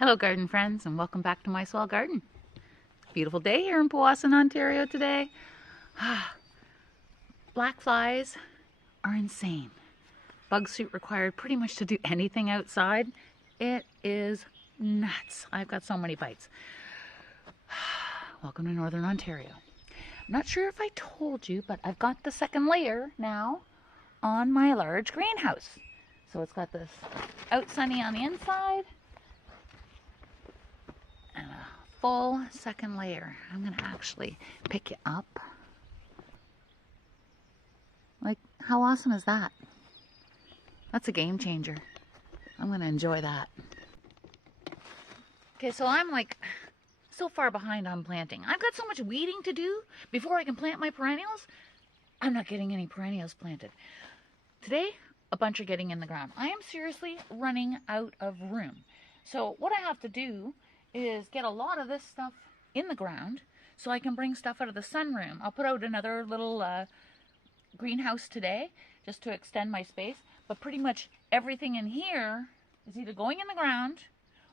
Hello garden friends, and welcome back to my swell garden. Beautiful day here in Powassan, Ontario today. Black flies are insane. Bug suit required pretty much to do anything outside. It is nuts. I've got so many bites. Welcome to Northern Ontario. I'm not sure if I told you, but I've got the second layer now on my large greenhouse. So it's got this out sunny on the inside and a full second layer. I'm going to actually pick you up. Like, how awesome is that? That's a game changer. I'm going to enjoy that. Okay, so I'm like so far behind on planting. I've got so much weeding to do before I can plant my perennials. I'm not getting any perennials planted. Today, a bunch are getting in the ground. I am seriously running out of room. So what I have to do is get a lot of this stuff in the ground so I can bring stuff out of the sunroom. I'll put out another little greenhouse today just to extend my space, but pretty much everything in here is either going in the ground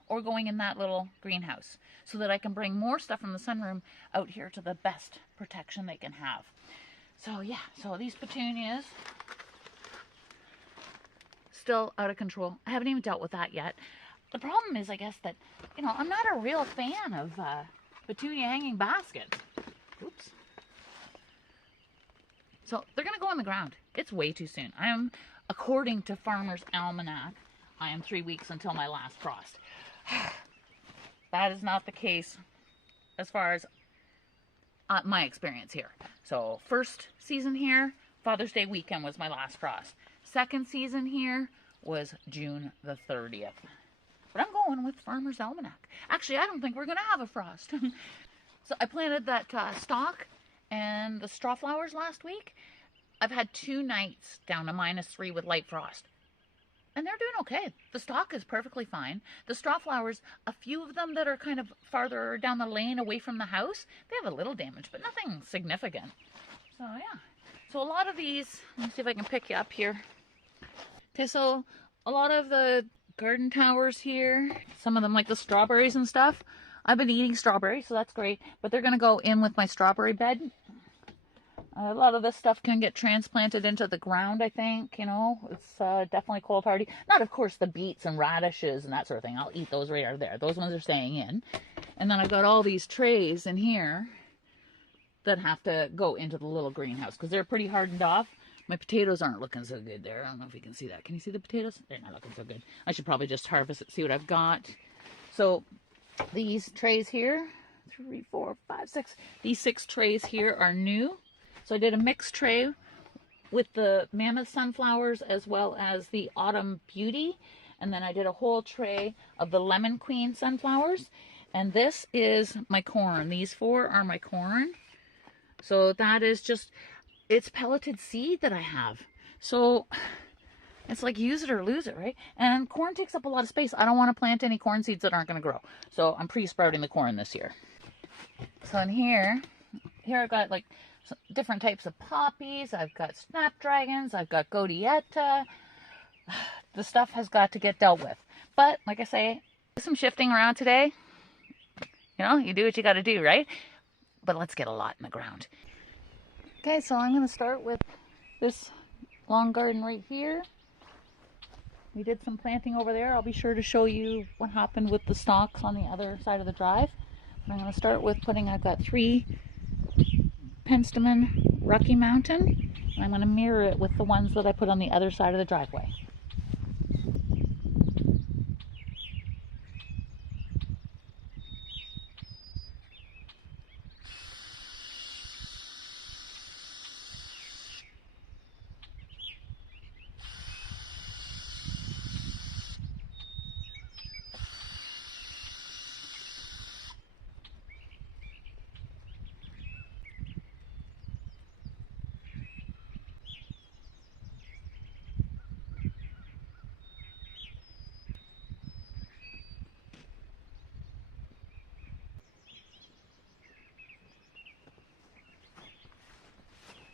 or going in that little greenhouse so that I can bring more stuff from the sunroom out here to the best protection they can have. So yeah, so these petunias still out of control. I haven't even dealt with that yet. The problem is, I guess, that, you know, I'm not a real fan of petunia hanging baskets. Oops. So they're going to go on the ground. It's way too soon. I am, according to Farmer's Almanac, I am 3 weeks until my last frost. That is not the case as far as my experience here. So first season here, Father's Day weekend was my last frost. Second season here was June the 30th. But I'm going with Farmer's Almanac. Actually, I don't think we're going to have a frost. So I planted that stalk and the straw flowers last week. I've had 2 nights down to -3 with light frost. And they're doing okay. The stalk is perfectly fine. The straw flowers, a few of them that are kind of farther down the lane away from the house, they have a little damage, but nothing significant. So yeah. So a lot of these, let me see if I can pick you up here. Okay, so a lot of the garden towers here, some of them like the strawberries and stuff, I've been eating strawberries, so that's great, but they're going to go in with my strawberry bed. A lot of this stuff can get transplanted into the ground, I think, you know. It's definitely cold hardy. Not, of course, the beets and radishes and that sort of thing. I'll eat those right out of there. Those ones are staying in. And then I've got all these trays in here that have to go into the little greenhouse because they're pretty hardened off. My potatoes aren't looking so good there. I don't know if you can see that. Can you see the potatoes? They're not looking so good. I should probably just harvest it, see what I've got. So these trays here, 3, 4, 5, 6. These 6 trays here are new. So I did a mixed tray with the Mammoth sunflowers as well as the Autumn Beauty. And then I did a whole tray of the Lemon Queen sunflowers. And this is my corn. These 4 are my corn. So that is just, it's pelleted seed that I have. So it's like use it or lose it, right? And corn takes up a lot of space. I don't want to plant any corn seeds that aren't going to grow. So I'm pre-sprouting the corn this year. So in here I've got like different types of poppies. I've got snapdragons. I've got godietta. The stuff has got to get dealt with. But like I say, some shifting around today. You know, you do what you got to do, right? But let's get a lot in the ground. Okay, so I'm going to start with this long garden right here. We did some planting over there. I'll be sure to show you what happened with the stalks on the other side of the drive. But I'm going to start with putting, I've got 3 Penstemon Rocky Mountain. And I'm going to mirror it with the ones that I put on the other side of the driveway.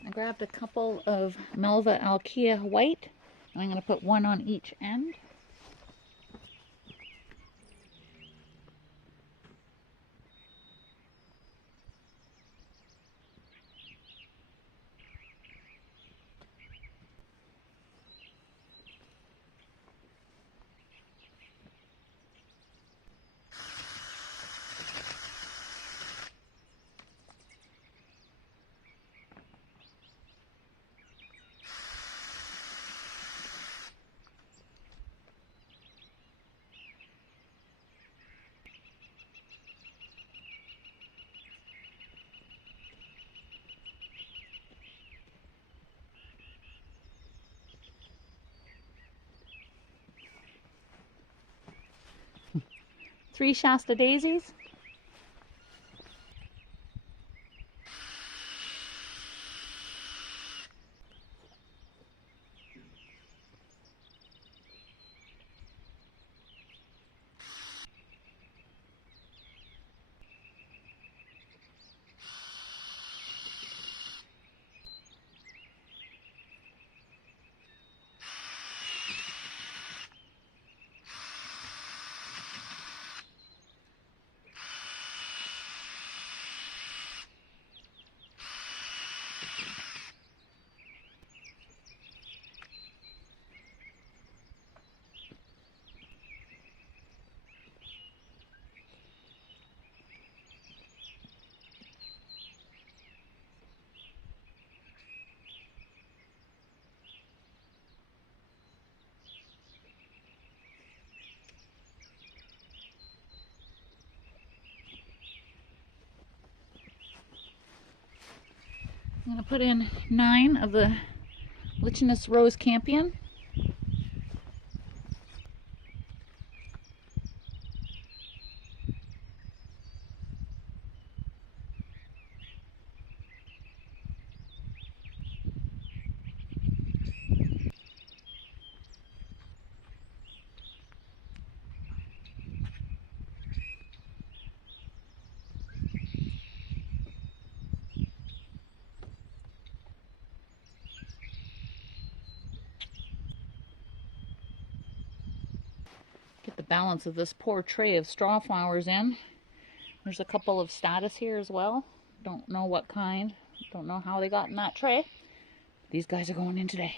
I grabbed a couple of Melva Alkea White. And I'm going to put one on each end. 3 Shasta Daisies. I'm going to put in 9 of the Echinops Rose Campion. Get the balance of this poor tray of straw flowers in. There's a couple of status here as well. Don't know what kind. Don't know how they got in that tray. These guys are going in today.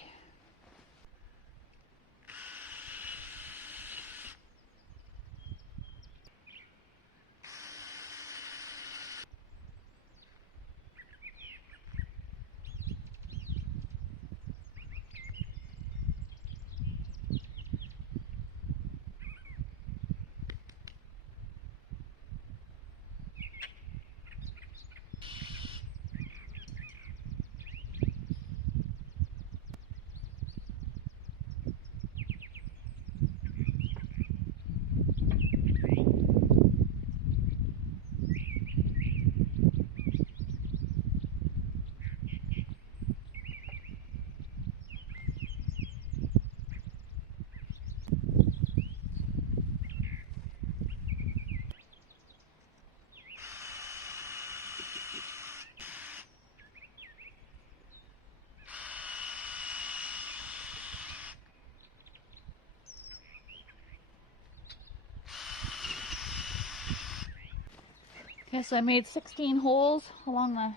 Okay, so I made 16 holes along the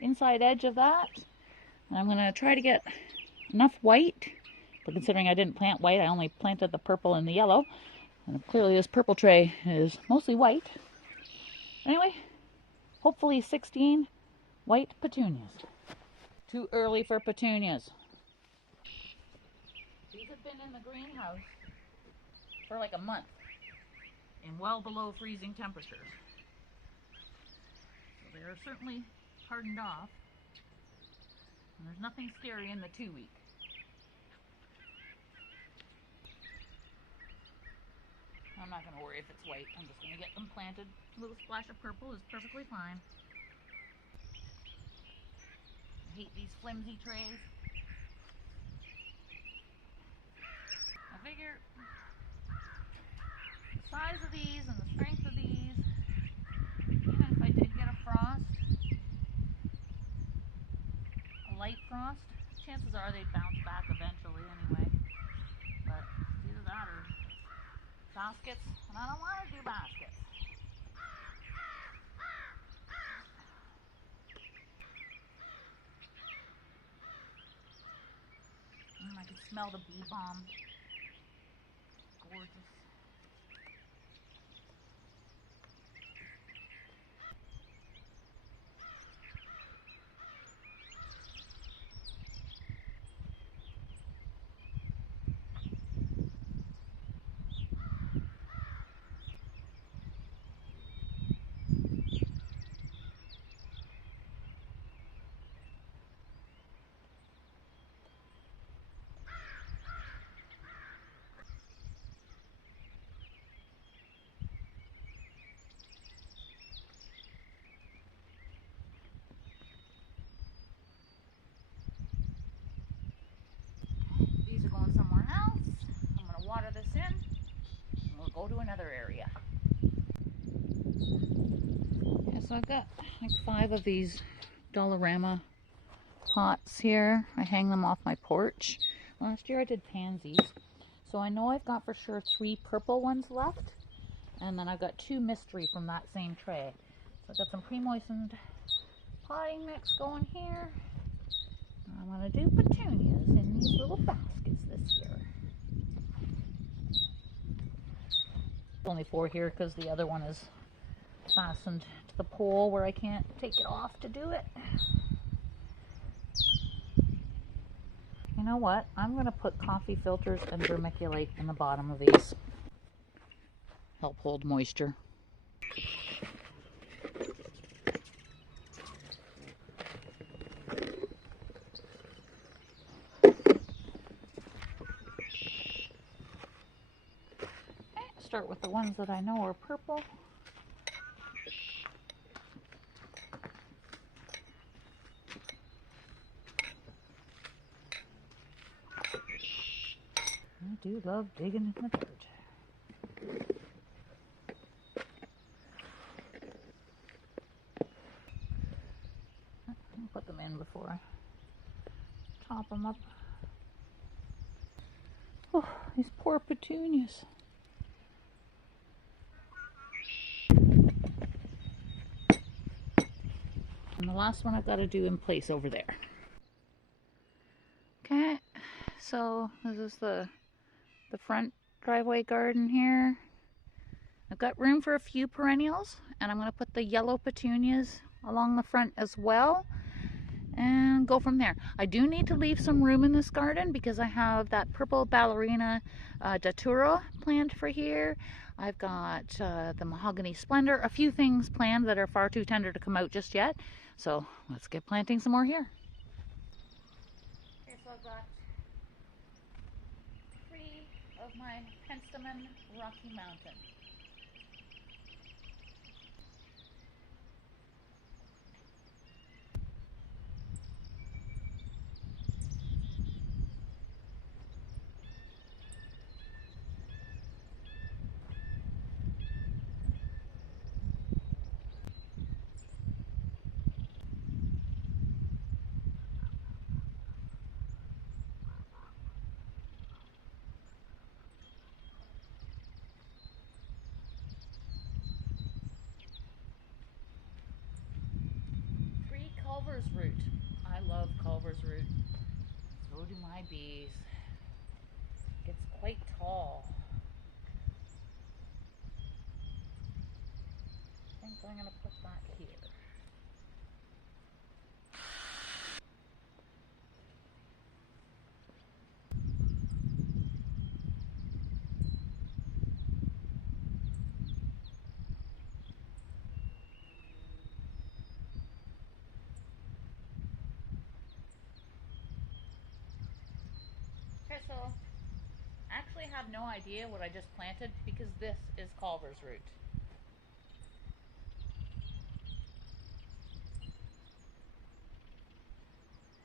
inside edge of that. And I'm going to try to get enough white. But considering I didn't plant white, I only planted the purple and the yellow. And clearly this purple tray is mostly white. Anyway, hopefully 16 white petunias. Too early for petunias. These have been in the greenhouse for like a month in well below freezing temperatures. So they are certainly hardened off. And there's nothing scary in the 2-week. I'm not going to worry if it's white. I'm just going to get them planted. A little splash of purple is perfectly fine. I hate these flimsy trays. I figure the size of these and the strength of these, even if I did get a frost, a light frost, chances are they'd bounce back eventually anyway. But either that or baskets, and I don't want to do baskets. I can smell the bee balm. Gorgeous. go to another area. Yeah, so I've got like 5 of these Dollarama pots here. I hang them off my porch. Last year I did pansies. So I know I've got for sure 3 purple ones left. And then I've got 2 mystery from that same tray. So I've got some pre-moistened potting mix going here. I'm going to do petunias in these little baskets this year. Only 4 here because the other one is fastened to the pole where I can't take it off to do it. You know what? I'm going to put coffee filters and vermiculite in the bottom of these. Help hold moisture. Start with the ones that I know are purple. I do love digging in the dirt. I'll put them in before I top them up. Oh, these poor petunias. And the last one I've got to do in place over there. Okay, so this is the front driveway garden here. I've got room for a few perennials, and I'm going to put the yellow petunias along the front as well and go from there. I do need to leave some room in this garden because I have that purple ballerina datura planned for here. I've got the mahogany splendor, a few things planned that are far too tender to come out just yet. So let's get planting some more here. Okay, so I've got 3 of my Penstemon Rocky Mountain. Culvers Root. I love Culvers Root. So do my bees. It's quite tall. I think I'm going to put that here. Okay, so I actually have no idea what I just planted because this is Culvers Root.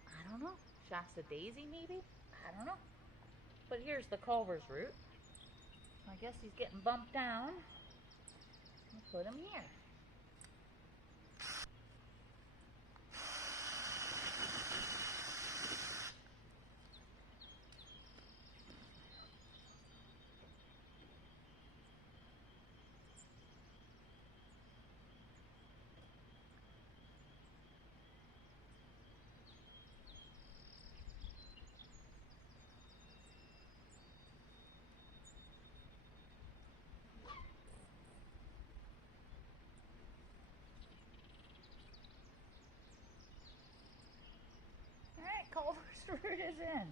I don't know. Shasta Daisy maybe? I don't know. But here's the Culvers Root. I guess he's getting bumped down. I'll put him here. Culvers Root is in.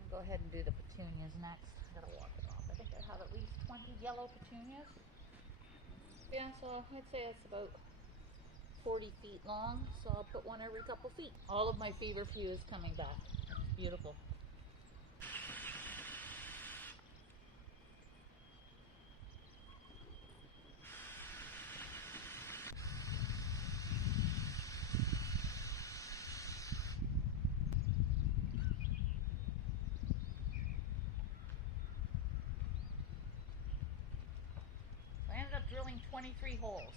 I'll go ahead and do the petunias next. I gotta walk it off. I think I have at least 20 yellow petunias. Yeah, so I'd say it's about 40 feet long, so I'll put one every couple feet. All of my feverfew is coming back. It's beautiful. drilling 23 holes.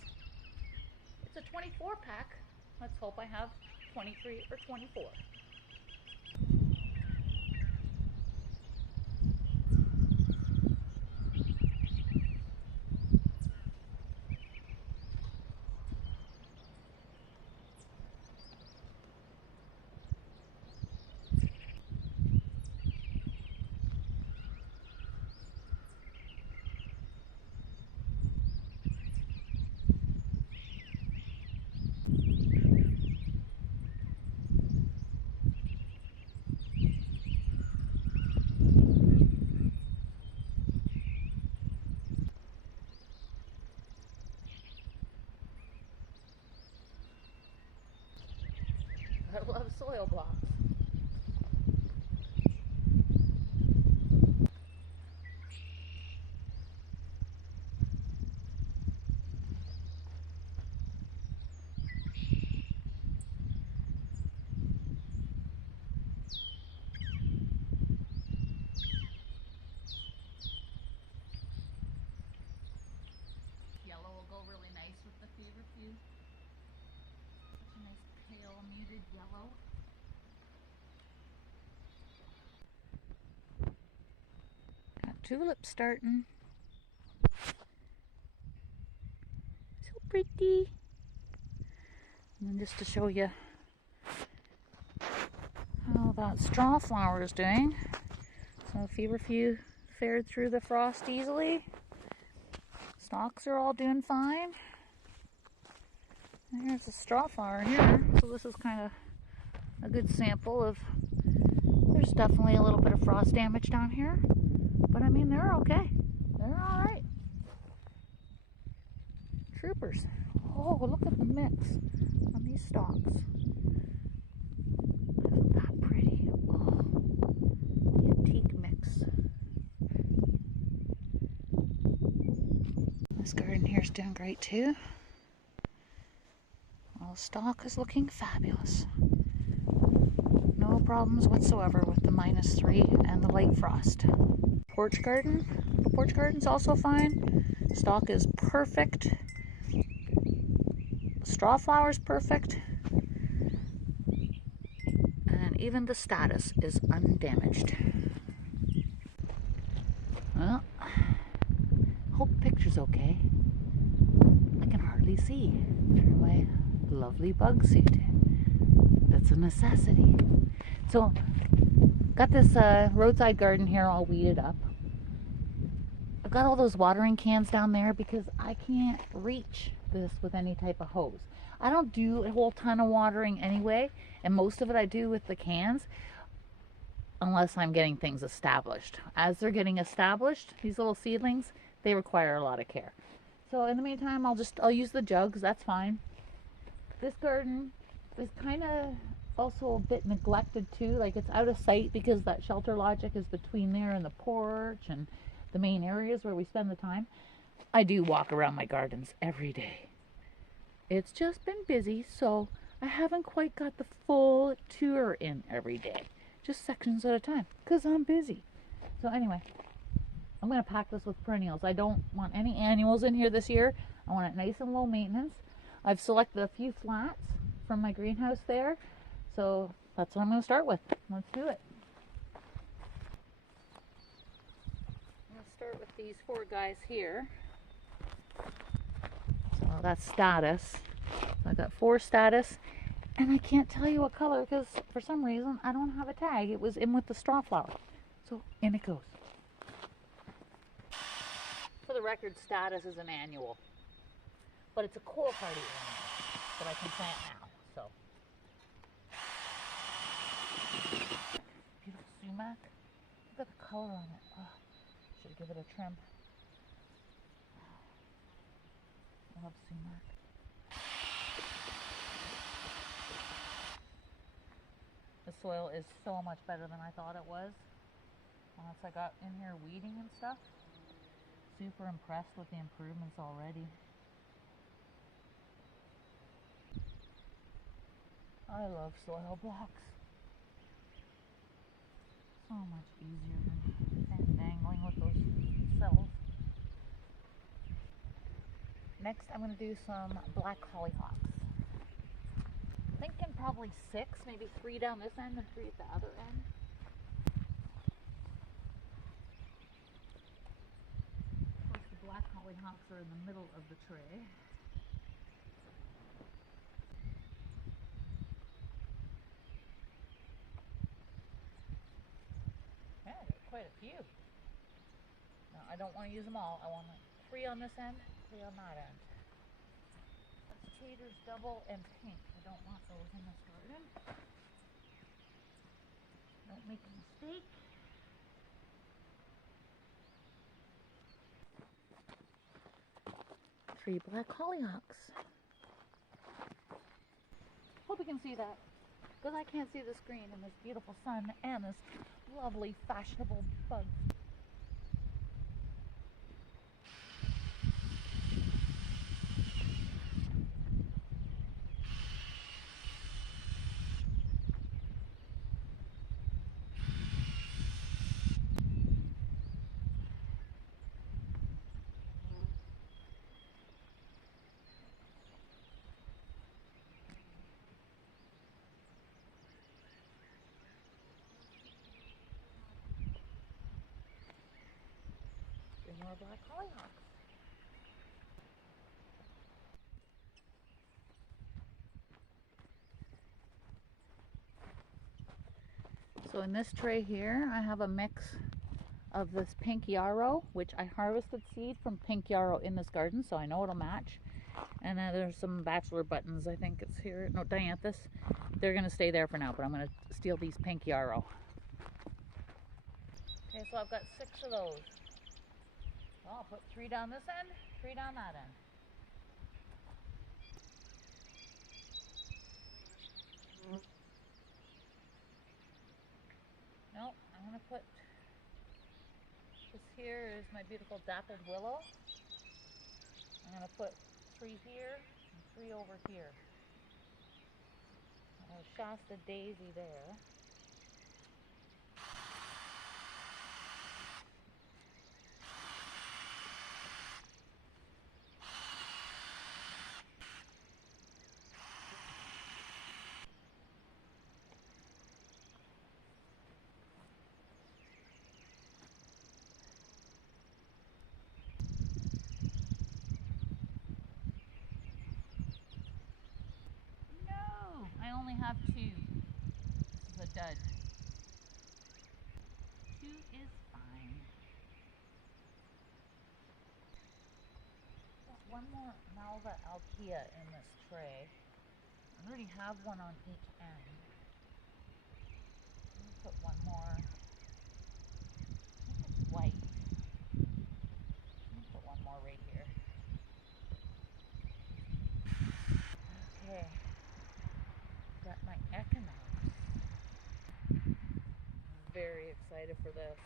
It's a 24 pack. Let's hope I have 23 or 24. I love soil blocks. Yellow will go really nice with the feverfew. Such a nice pale muted yellow. Got tulips starting. So pretty. And then just to show you how that straw flower is doing. So feverfew fared through the frost easily. Stalks are all doing fine. And here's a straw flower here. So this is kind of a good sample of, there's definitely a little bit of frost damage down here. But I mean, they're okay. They're all right. Troopers. Oh, look at the mix on these stalks. Isn't that pretty? Oh, the antique mix. This garden here is doing great too. Well, the stalk is looking fabulous. No problems whatsoever with the -3 and the light frost. Porch garden. The porch garden's also fine. Stalk is perfect. Straw flower's perfect. And even the status is undamaged. Well, hope the picture's okay. I can hardly see through my lovely bug suit. That's a necessity. So, got this roadside garden here all weeded up. I've got all those watering cans down there because I can't reach this with any type of hose. I don't do a whole ton of watering anyway, and most of it I do with the cans unless I'm getting things established. As they're getting established, these little seedlings, they require a lot of care. So in the meantime, I'll use the jugs, that's fine. This garden is kind of also a bit neglected too, like it's out of sight because that shelter logic is between there and the porch and the main areas where we spend the time. I do walk around my gardens every day. It's just been busy, so I haven't quite got the full tour in every day. Just sections at a time, because I'm busy. So anyway, I'm going to pack this with perennials. I don't want any annuals in here this year. I want it nice and low maintenance. I've selected a few flats from my greenhouse there. So that's what I'm going to start with. Let's do it. Let's start with these 4 guys here. So that's status. So I got 4 status. And I can't tell you what color because for some reason I don't have a tag. It was in with the straw flower. So in it goes. For the record, status is an annual. But it's a cool hardy annual that I can plant now. So beautiful sumac. Look at the color on it. Oh, should give it a trim. I love sumac. The soil is so much better than I thought it was. Once I got in here weeding and stuff, super impressed with the improvements already. I love soil blocks. So much easier than dangling with those cells. Next, I'm going to do some black hollyhocks. Thinking probably 6, maybe 3 down this end and 3 at the other end. Of course, the black hollyhocks are in the middle of the tray. Yeah, I got quite a few. Now, I don't want to use them all. I want like 3 on this end, 3 on that end. That's Cheaters double and pink. I don't want those in this garden. Don't make a mistake. Three black hollyhocks. Hope you can see that, because I can't see the screen in this beautiful sun and this lovely fashionable bug. More black hollyhocks. So in this tray here, I have a mix of this pink yarrow, which I harvested seed from pink yarrow in this garden, so I know it'll match. And then there's some bachelor buttons, I think it's here. No, dianthus. They're going to stay there for now, but I'm going to steal these pink yarrow. Okay, so I've got 6 of those. I'll put 3 down this end, 3 down that end. Nope, I'm going to put, this here is my beautiful dappled willow. I'm going to put 3 here and 3 over here. I have a Shasta Daisy there. I only have 2. This is a dud. 2 is fine. Got one more Malva alpea in this tray. I already have one on each end. Let me put one more. I think it's white. Let me put one more right here. Okay. Got my Echinops. Very excited for this.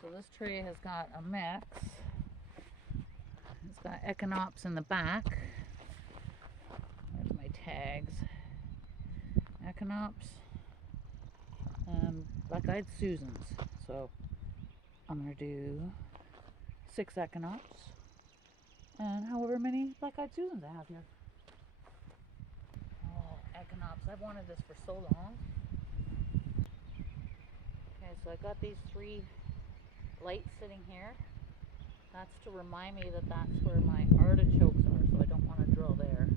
So this tray has got a mix. It's got Echinops in the back. There's my tags. Echinops and black-eyed Susans. So I'm going to do 6 Echinops and however many black-eyed Susans I have here. Oh, Echinops. I've wanted this for so long. Okay, so I got these 3 lights sitting here. That's to remind me that that's where my artichokes are, so I don't want to drill there.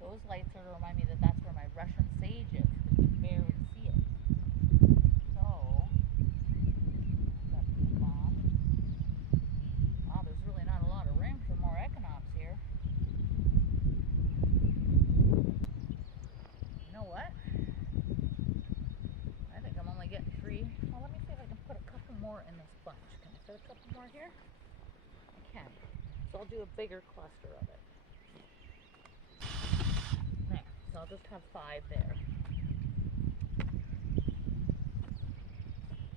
Those lights are to remind me that that's where my Russian sage is, because you can barely see it. So, got the bomb. Wow, there's really not a lot of room for more Echinops here. You know what? I think I'm only getting 3. Well, let me see if I can put a couple more in this bunch. Can I fit a couple more here? I can. So I'll do a bigger cluster of it. There. So I'll just have 5 there.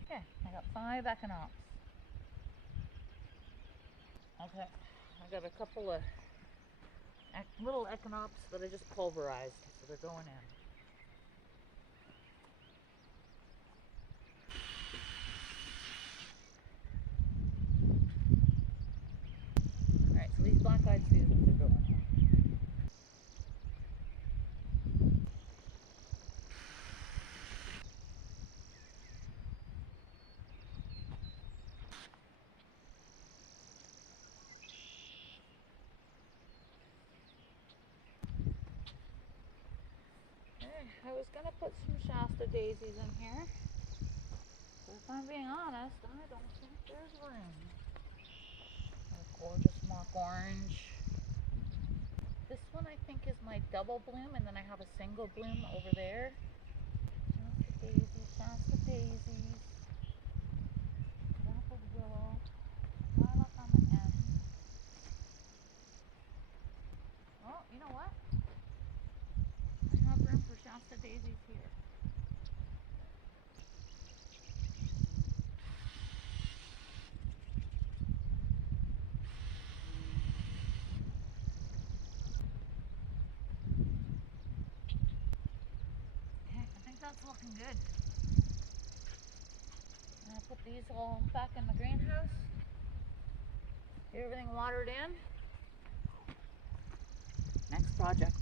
Okay, I got 5 Echinops. Okay, I got a couple of little Echinops that I just pulverized, so they're going in. Alright, so these black-eyed Susans are going in. I was going to put some Shasta Daisies in here. But if I'm being honest, I don't think there's room. A gorgeous mock orange. This one I think is my double bloom, and then I have a single bloom over there. Shasta Daisies, Shasta Daisies. Dappled willow. Lilac on the end. Oh, you know what? I have room for Shasta Daisies here. Okay, I think that's looking good. And I'll put these all back in the greenhouse. Get everything watered in. Next project.